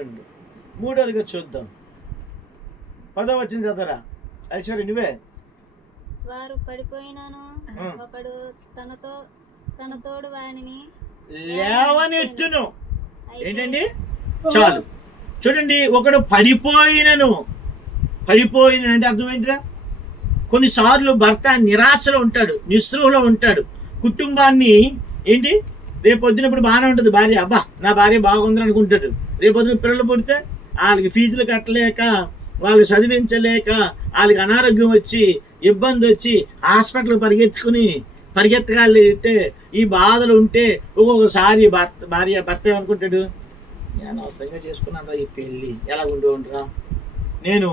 2 3వదిగా చూద్దాం. 10వ వచనం చదవరా ఐశ్వర్య నువ్వే. వారు పడిపోయినాను ఒకడు తన తోడు వానిని లేవనెత్తును. ఏంటండి చాలు చూడండి, ఒకడు పడిపోయిన అంటే అర్థం ఏంటిరా? కొన్నిసార్లు భర్త నిరాశలో ఉంటాడు, నిస్పృహలో ఉంటాడు. కుటుంబాన్ని ఏంటి రేపొద్దునప్పుడు బాగానే ఉంటుంది భార్య, అబ్బా నా భార్య బాగుందని అనుకుంటాడు. రేపొద్దున పిల్లలు పుడితే వాళ్ళకి ఫీజులు కట్టలేక, వాళ్ళకి చదివించలేక, వాళ్ళకి అనారోగ్యం వచ్చి ఇబ్బంది వచ్చి హాస్పిటల్ పరిగెత్తగాలితే ఈ బాధలు ఉంటే ఒక్కొక్కసారి భర్త ఏమనుకుంటాడు, నేను అవసరంగా చేసుకున్నాను ఈ పెళ్ళి ఎలా ఉండరా. నేను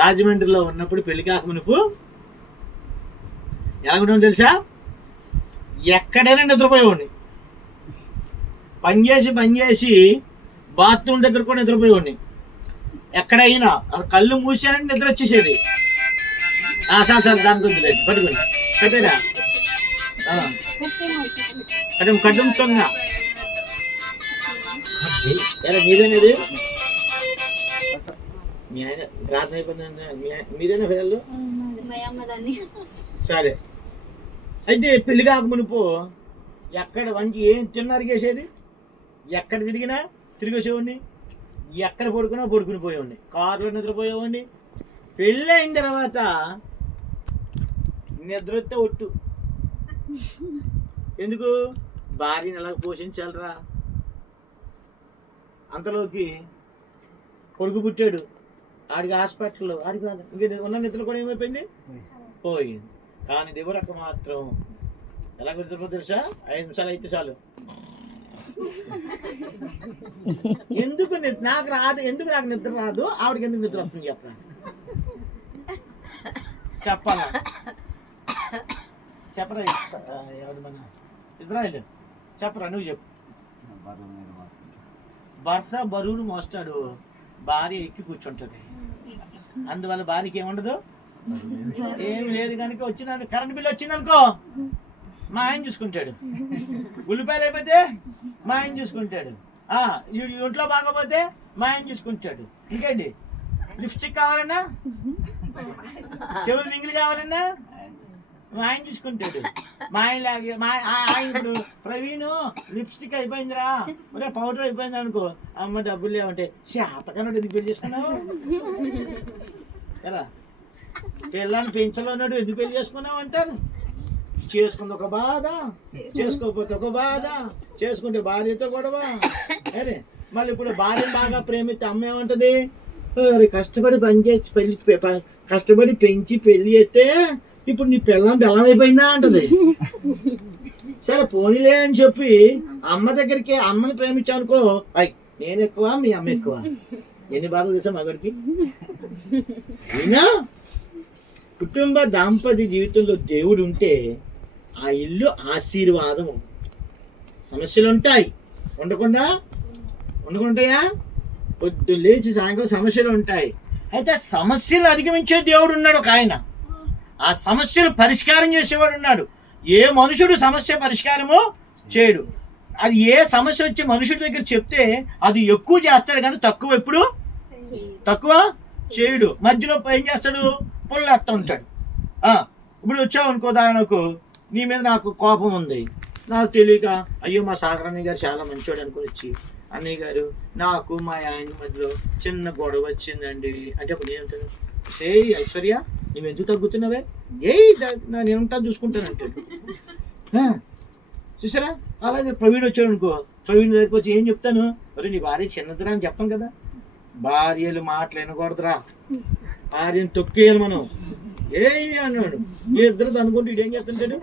రాజమండ్రిలో ఉన్నప్పుడు పెళ్లి కాకమునుపు ఎలా ఉండవు తెలుసా? ఎక్కడైనా నిద్రపోయేవాడిని. పనిచేసి బాత్రూమ్ దగ్గర కూడా నిద్రపోయేవాడిని. ఎక్కడైనా కళ్ళు మూసానంటే నిద్ర వచ్చేసేది. చాలు దాని గురించి లేదు, పట్టుకుని కట్టేరా కడుపుతున్నా మీదనేది మీ ఆయన ప్రార్థన అయిపోయింది మీదైనా పిల్లలు సరే. అయితే పెళ్లి కాకమునుపు ఎక్కడ వంచి ఏం తిన్నరిగేసేది, ఎక్కడ తిరిగినా తిరిగేసేవాడిని, ఎక్కడ పడుకుని పోయేవాడిని, కారులో నిద్రపోయేవాడిని. పెళ్ళి అయిన తర్వాత నిద్ర వస్తే ఒట్టు. ఎందుకు? భార్యని ఎలా పోషించాలరా. అంతలోకి కొడుకు పుట్టాడు, ఆడికి హాస్పిటల్లో ఆడికి ఉన్న నిద్ర కూడా ఏమైపోయింది, పోయింది. కానీ దేవుడక్క మాత్రం ఎలా నిద్రపో తెలుసా? 5 నిమిషాలు అయితే చాలు. ఎందుకు నాకు రాదు, ఎందుకు నాకు నిద్ర రాదు, ఆవిడకి ఎందుకు నిద్ర వస్తుంది చెప్పరా ఎవరు మన ఇజ్రాయిల్ చెప్పరా, నువ్వు చెప్పు. భర్త బరువును మోస్తాడు, భార్య ఎక్కి కూర్చుంటుంది. అందువల్ల భార్యకి ఏముండదు, ఏమి లేదు. కనుక వచ్చిన కరెంట్ బిల్ వచ్చిందనుకో మా ఆయన చూసుకుంటాడు, ఉల్లిపాయలు అయిపోతే మా ఆయన చూసుకుంటాడు, ఇంట్లో బాగోపోతే మా ఆయన చూసుకుంటాడు. ఇంకేంటి లిప్స్టిక్ కావాలన్నా, చెవులు రింగులు కావాలన్నా మా ఆయన చూసుకుంటాడు. మా ఆయన ఇప్పుడు ప్రవీణ్ లిప్స్టిక్ అయిపోయిందిరా, ఒరే పౌడర్ అయిపోయింది అనుకో, అమ్మ డబ్బులు లేవంటే శాతకన్నా ఎందుకు పెళ్లి చేసుకున్నావు కదా, పిల్లని పెంచలోన్నాడు ఎందుకు పెళ్లి చేసుకున్నావు అంటారు. చేసుకుంది ఒక బాధ, చేసుకోకపోతే ఒక బాధ, చేసుకుంటే భార్యతో గొడవ. అరే మళ్ళీ ఇప్పుడు భార్యను బాగా ప్రేమిస్తే అమ్మ ఏమంటది, కష్టపడి పెంచి పెళ్లి చేస్తే ఇప్పుడు నీ పిల్లం బెల్లం అయిపోయిందా అంటది. సరే పోనీలే అని చెప్పి అమ్మ దగ్గరికి అమ్మని ప్రేమించావు అనుకో, నేను ఎక్కువ మీ అమ్మ ఎక్కువ. ఎన్ని బాధలు చేసా మగడికి. అయినా కుటుంబ దాంపత్య జీవితంలో దేవుడు ఉంటే ఆ ఇల్లు ఆశీర్వాదము. సమస్యలు ఉంటాయి, ఉండకుంటాయా? పొద్దు లేచి సాయంత్రం సమస్యలు ఉంటాయి. అయితే సమస్యలు అధిగమించే దేవుడు ఉన్నాడు ఒక ఆయన, ఆ సమస్యలు పరిష్కారం చేసేవాడు ఉన్నాడు. ఏ మనుషుడు సమస్య పరిష్కారము చేయడు. అది ఏ సమస్య వచ్చి మనుషుడి దగ్గర చెప్తే అది ఎక్కువ చేస్తాడు కానీ తక్కువ చేయడు. మధ్యలో ఏం చేస్తాడు, పుల్లెత్త ఉంటాడు. ఇప్పుడు వచ్చావు అనుకో, దానికి నీ మీద నాకు కోపం ఉంది, నాకు తెలియక అయ్యో మా సాగరన్నయ్య గారు చాలా మంచివాడు అనుకుని వచ్చి, అన్నయ్య గారు నాకు మా ఆయన మధ్యలో చిన్న గొడవ వచ్చిందండి అంటే అప్పుడు ఏమంటాడు, సే ఐశ్వర్య నువ్వు ఎందుకు తగ్గుతున్నావే, నేను ఉంటాను చూసుకుంటానంటాడు. చూసారా? అలాగే ప్రవీణ్ వచ్చాడు అనుకో, ప్రవీణ్ దగ్గరికి వచ్చి ఏం చెప్తాను, మరి నీ భార్య చిన్నదిరా అని చెప్పాను కదా. భార్యలు మాటలు వినకూడదురా, భార్యను తొక్కేయాలి మనం. ఏమి అన్నాడు, మీ ఇద్దరు అనుకుంటూ ఇదేం చెప్తుంటాడు.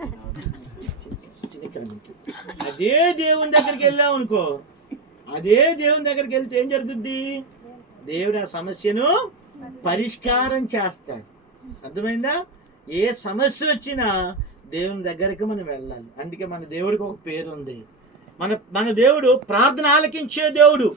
అదే దేవుని దగ్గరికి వెళ్ళావు అనుకో, అదే దేవుని దగ్గరికి వెళ్తే ఏం జరుగుద్ది, దేవుడు ఆ సమస్యను పరిష్కారం చేస్తాడు. అర్థమైందా? ఏ సమస్య వచ్చినా దేవుని దగ్గరికి మనం వెళ్ళాలి. అందుకే మన దేవుడికి ఒక పేరు ఉంది. మన దేవుడు ప్రార్థన ఆలకించే దేవుడు,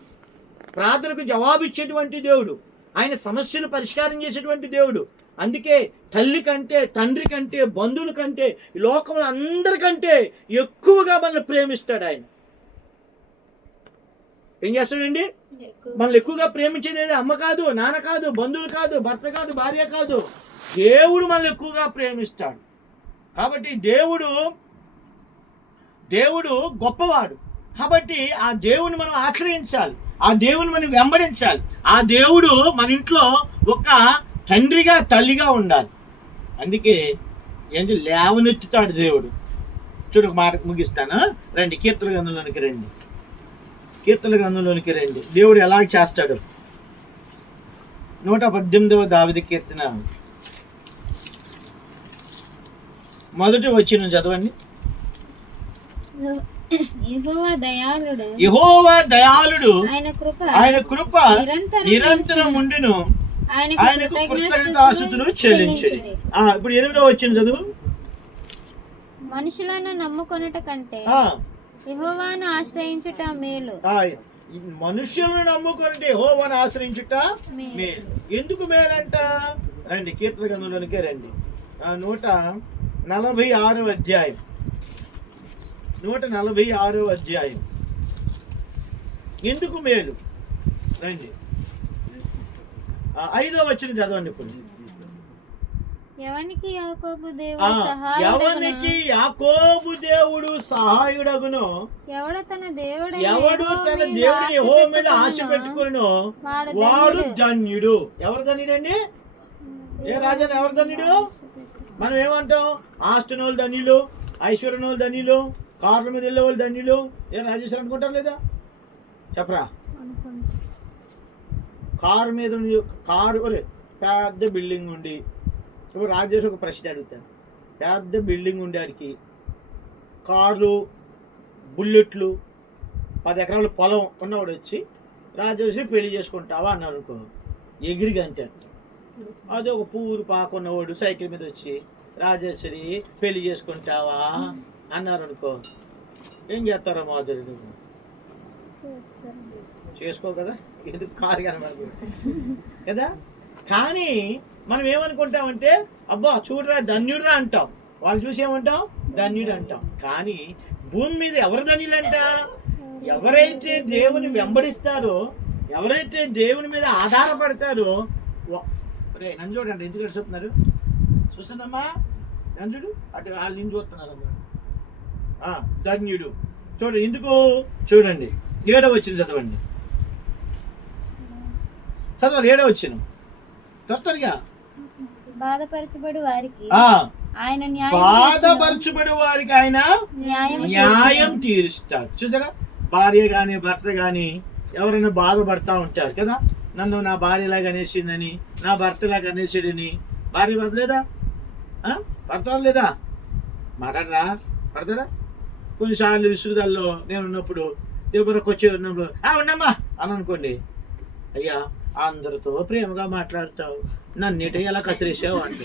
ప్రార్థనకు జవాబిచ్చేటువంటి దేవుడు, ఆయన సమస్యను పరిష్కారం చేసేటువంటి దేవుడు. అందుకే తల్లి కంటే, తండ్రి కంటే, బంధువుల కంటే, ఈ లోకంలో అందరికంటే ఎక్కువగా మనల్ని ప్రేమిస్తాడు ఆయన. ఏం చేస్తాడండి? మనల్ని ఎక్కువగా ప్రేమించేది అమ్మ కాదు, నాన్న కాదు, బంధువులు కాదు, భర్త కాదు, భార్య కాదు, దేవుడు మనల్ని ఎక్కువగా ప్రేమిస్తాడు. కాబట్టి దేవుడు గొప్పవాడు. కాబట్టి ఆ దేవుని మనం ఆశ్రయించాలి, ఆ దేవుని మనం వెంబడించాలి. ఆ దేవుడు మన ఇంట్లో ఒక తండ్రిగా తల్లిగా ఉండాలి. అందుకే ఏంటి లేవనెత్తుతాడు దేవుడు. చూడు, ఒక మాట ముగిస్తాను, రండి కీర్తన గ్రంథంలోనికి రండి. కీర్తన గ్రంథంలోనికి రండి. దేవుడు ఎలా చేస్తాడు? 118వ దావీదు కీర్తన మొదటి వచనం చదవండి. యెహోవా దయాళుడు, ఆయన కృప నిరంతరం ఉండును, ఆయనకు కృతజ్ఞతాస్తుతులు చెల్లించుడి. ఇప్పుడు 8వ వచనం చదువు. మనుషులను నమ్ముకొనుట కంటే యెహోవాను ఆశ్రయించుట మేలు. మనుషులను నమ్ముకొనుట యెహోవాను ఆశ్రయించుట మేలు. ఎందుకు మేలంట? రండి కీర్తన గ్రంథంలోనికే రండి. 146వ అధ్యాయం, 146వ అధ్యాయం. ఎందుకు మేలు? రండి 5వ వచనం చదవండి. ఇప్పుడు ఎవనికి యాకోబు దేవుడు సహాయుడగును, ఎవడు తన దేవుడిని యెహోవా మీద ఆశ పెట్టుకును వాడు ధన్యుడు. ఎవరు ధన్యుడండి? ఏ రాజాని ఎవరు ధన్యుడు? మనం ఏమంటాం? ఆస్తునోళ్ళు ధన్యులు, ఐశ్వర్యనోళ్ళు ధన్యులు, కార్ల మీద వెళ్ళే వాళ్ళు ధన్యులు. ఏ రాజేశ్వరం అనుకుంటారు లేదా? చెప్పరా? కారు మీద పెద్ద బిల్డింగ్ ఉండి, ఇప్పుడు రాజేష్ ఒక ప్రశ్న అడుగుతాను. పెద్ద బిల్డింగ్ ఉండేవాడికి కార్లు, బుల్లెట్లు, 10 ఎకరాల పొలం ఉన్నవాడు వచ్చి రాజేష్ పెళ్లి చేసుకుంటావా అన్నారు అనుకో, ఎగిరిగా అంతే. అదే ఒక పూరు పాకున్నవాడు సైకిల్ మీద వచ్చి రాజేశ్వరి పెళ్లి చేసుకుంటావా అన్నారు అనుకో, ఏం చేస్తారో మాధురి? చేసుకో కదా, ఎందుకు కారు కనబడదు కదా. కానీ మనం ఏమనుకుంటామంటే, అబ్బా చూడరా ధన్యుడురా అంటాం. వాళ్ళు చూసి ఏమంటాం? ధన్యుడు అంటాం. కానీ భూమి మీద ఎవరు ధన్యులంట? ఎవరైతే దేవుని వెంబడిస్తారో, ఎవరైతే దేవుని మీద ఆధారపడతారో. రే నన్ను చూడండి, ఎందుకు చూస్తున్నారు? చూస్తున్నామ్మా, నన్ను చూడు, అటు వాళ్ళు నేను చూస్తున్నారమ్మా. ధన్యుడు చూడండి. ఎందుకు? చూడండి 7వ వచనం చదవండి. చదవాలి 7వ వచనం తొందరగా. బాధపరచబడి వారికి ఆయన న్యాయం తీరుస్తాడు. చూసారా? భార్య కానీ భర్త కానీ ఎవరైనా బాధపడతా ఉంటారు కదా. నన్ను నా భార్యలాగా అనేసిందని, నా భర్తలాగా అనేసాడని. భార్య పడలేదా? పడతారు లేదా? మాట్లాడరా? పడతారా? కొన్నిసార్లు విసుగుదల్లో నేను ఉన్నప్పుడు, దేవుడికి వచ్చి ఉన్నప్పుడు ఉన్నమ్మా అని అనుకోండి, అయ్యా అందరితో ప్రేమగా మాట్లాడతావు, నన్నేట ఎలా కసిరేసావు అంటే